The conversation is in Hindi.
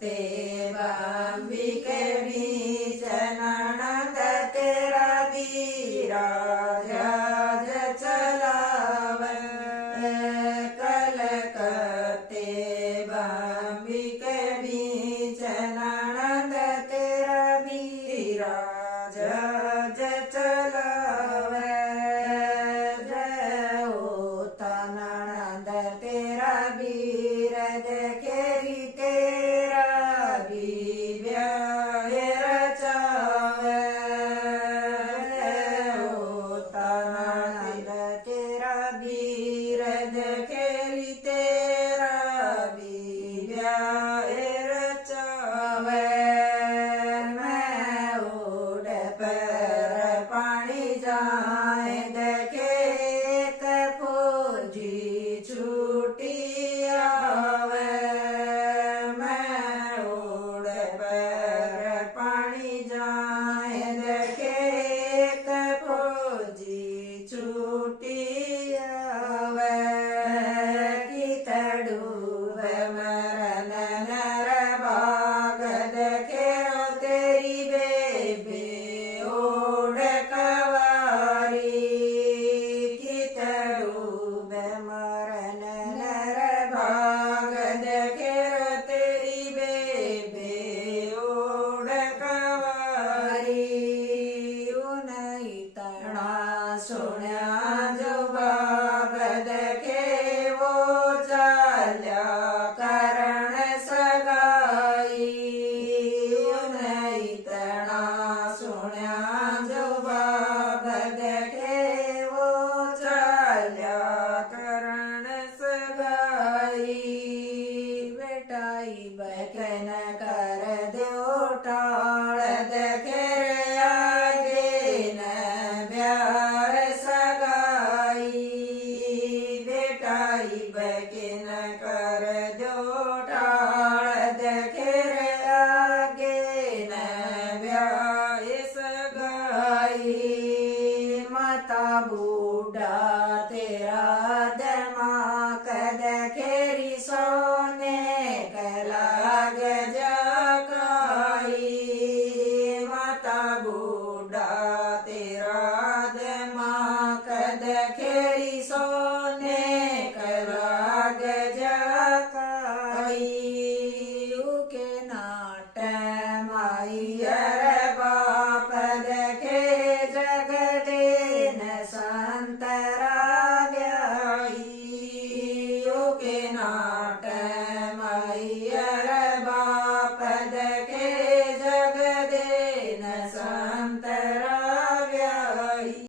ते बांबिके बीच ननद तेरा धीराज चलावे कलकत्ते बांबिके बीच ननद तेरा धीराज चलावे होता ननद तेरा वीर देखेरी तेरा ब्याह रचावे होता ननद तेरा वीर देखेरी तेरा ब्याह रचावे मैं उड़ पर पानी जाए देखे एक फौजी छूटी आवे मैं उड़ पर पानी जाए देखे एक फौजी छूटी आवे कीतड़ू मरन नर बाग देखे तेरी बेबे ओढ़ कवारी कीतड़ू मरन नर बाग देखे तेरी बेबे ओढ़ कवारी उन्हीं तना सुन्या जो बाग देखे वो चाल्या करण सगाई उन्हीं तना सुन्या जो बाग देखे वो चाल्या करण सगाई बेटाई बहन कर दो टाल देखे